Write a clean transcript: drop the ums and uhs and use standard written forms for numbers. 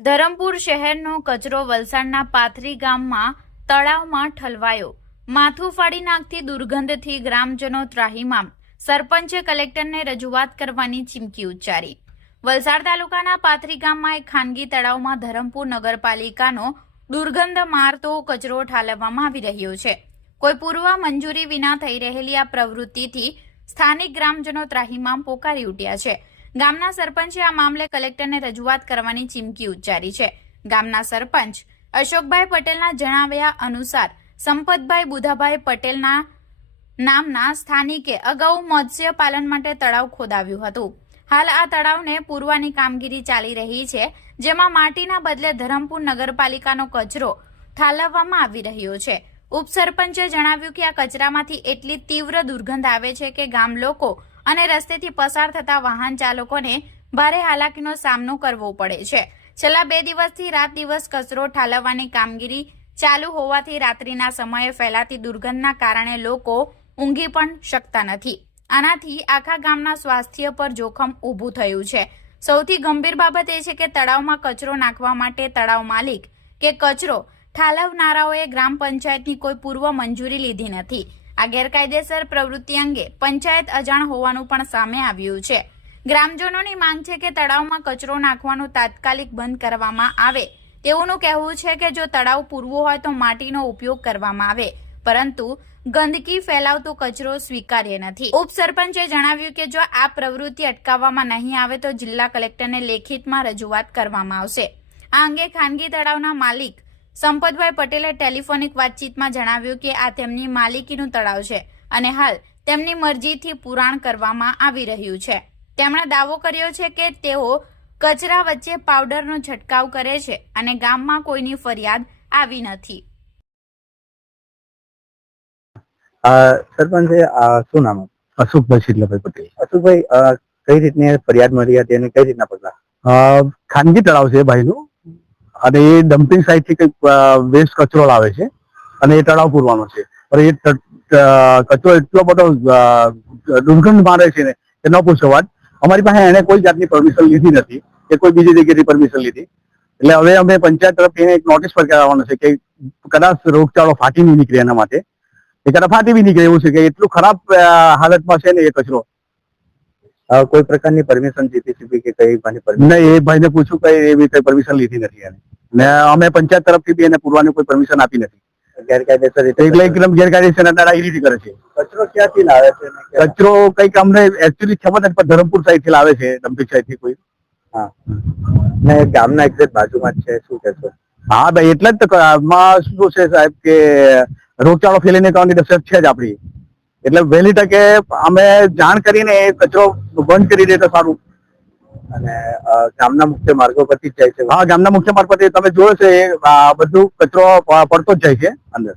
ધરમપુર શહેરનો કચરો વલસાડના પાથરી ગામમાં તળાવમાં ઠલવાયો। માથું ફાડી નાખતી દુર્ગંધથી ગ્રામજનો ત્રાહિમામ। સરપંચે કલેક્ટરને રજૂઆત કરવાની ચીમકી ઉચ્ચારી। વલસાડ તાલુકાના પાથરી ગામમાં એક ખાનગી તળાવમાં ધરમપુર નગરપાલિકાનો દુર્ગંધ મારતો કચરો ઠાલવવામાં આવી રહ્યો છે। કોઈ પૂર્વ મંજૂરી વિના થઈ રહેલી આ પ્રવૃત્તિથી સ્થાનિક ગ્રામજનો ત્રાહિમામ પોકારી ઉઠ્યા છે। ગામના સરપંચે આ મામલે કલેક્ટરને રજૂઆત કરવાની ચીમકી ઉચ્ચારી છે। ગામના સરપંચ અશોકભાઈ પટેલના જણાવ્યા અનુસાર સંપતભાઈ બુધાભાઈ પટેલના નામના સ્થાનિકે અગાઉ મત્સ્ય પાલન માટે તળાવ ખોદાવ્યું હતું। હાલ આ તળાવને પૂરવાની કામગીરી ચાલી રહી છે, જેમાં માટીના બદલે ધરમપુર નગરપાલિકાનો કચરો ઠાલવવામાં આવી રહ્યો છે। ઉપસરપંચે જણાવ્યું કે આ કચરામાંથી એટલી તીવ્ર દુર્ગંધ આવે છે કે ગામ લોકો અને રસ્તેથી પસાર થતા વાહન ચાલકોને ભારે હાલાકીનો સામનો કરવો પડે છે। છેલ્લા 2 દિવસથી રાત દિવસ કચરો ઠાલવવાની કામગીરી ચાલુ હોવાથી રાત્રિના સમયે ફેલાતી દુર્ગંધના કારણે લોકો ઊંઘી પણ શકતા નથી। આનાથી આખા ગામના સ્વાસ્થ્ય પર જોખમ ઊભું થયું છે। સૌથી ગંભીર બાબત એ છે કે તળાવમાં કચરો નાખવા માટે તળાવ માલિક કે કચરો ઠાલવનારાઓએ ગ્રામ પંચાયતની કોઈ પૂર્વ મંજૂરી લીધી નથી। આ ગેરકાયદેસર પ્રવૃત્તિ અંગે પંચાયત અજાણ હોવાનું પણ સામે આવ્યું છે। ગ્રામજનોની માંગ છે કે તળાવમાં કચરો નાખવાનું તાત્કાલિક બંધ કરવામાં આવે। તેઓનું કહેવું છે કે જો તળાવ પૂરવું હોય તો માટીનો ઉપયોગ કરવામાં આવે, પરંતુ ગંદકી ફેલાવતો કચરો સ્વીકાર્ય નથી। ઉપસરપંચે જણાવ્યું કે જો આ પ્રવૃત્તિ અટકાવવામાં નહીં આવે તો જિલ્લા કલેક્ટરને લેખિતમાં રજૂઆત કરવામાં આવશે। આ અંગે ખાનગી તળાવના માલિક સંપતભાઈ પટેલે ટેલિફોનિક વાતચીતમાં જણાવ્યું કે આ તેમની માલિકીનું તળાવ છે અને હાલ તેમની મરજીથી પુરાણ કરવામાં આવી રહ્યું છે। તેમણે દાવો કર્યો છે કે તેઓ કચરા વચ્ચે પાવડરનો છંટકાવ કરે છે અને ગામમાં કોઈની ફરિયાદ આવી નથી। સરપંચ શું નામ? અશોકભાઈ શીતલાભાઈ પટેલ। અશોકભાઈ, કઈ રીતની ફરિયાદ મળી હતી અને કઈ રીતના પગલા? ખાનગી તળાવ છે ભાઈનું અને એ ડમ્પિંગ સાઇટ થી કઈક વેસ્ટ કચરો લાવે છે અને એ તળાવ પૂરવાનો છે, પણ એ કચરો એટલો બધો દુર્ગંધ મારે છે ને કે ન પૂછો વાત। અમારી પાસે એને કોઈ જાતની પરમિશન લીધી નથી કે કોઈ બીજી જગ્યાએથી પરમિશન લીધી, એટલે હવે અમે પંચાયત તરફથી એને એક નોટિસ પર કરાવવાનું છે કે કદાચ રોગચાળો ફાટી નહીં નીકળે એના માટે, એ કદાચ ફાટી બી નીકળે એવું છે કે એટલું ખરાબ હાલતમાં છે ને એ કચરો। કોઈ પ્રકારની પરમિશન જીપીસીપી કે કઈ પરમિશન? નહીં, એ ભાઈને પૂછ્યું, કઈ એવી કઈ પરમિશન લીધી નથી એને, ને અમે પંચાયત તરફથી બી એને પૂરવાની કોઈ પરમિશન આપી નથી। ગેરકાયદેસર એટલે એકદમ ગેરકાયદેસર દાદાગીરી કરે છે। કચરો ક્યાંથી લાવે છે? કચરો કઈક અમને એકચ્યુઅલી ખબર નથી, પણ ધરમપુર સાઈડ થી લાવે છે, ડમ્પિંગ સાઈડ થી કોઈ। હા, ને ગામના એક્ઝેક્ટ બાજુમાં જ છે, શું કહેશો? હા ભાઈ, એટલે જ તો આમાં શું છે સાહેબ કે રોગચાળો ફેલીને કરવાની દશક છે જ આપણી, એટલે વહેલી તકે અમે જાણ કરીને એ કચરો બંધ કરી દે તો સારું। અને ગામના મુખ્ય માર્ગો પરથી જ જાય છે? હા, ગામના મુખ્ય માર્ગ પરથી તમે જોયો છે બધું કચરો પડતો જ જાય છે અંદર।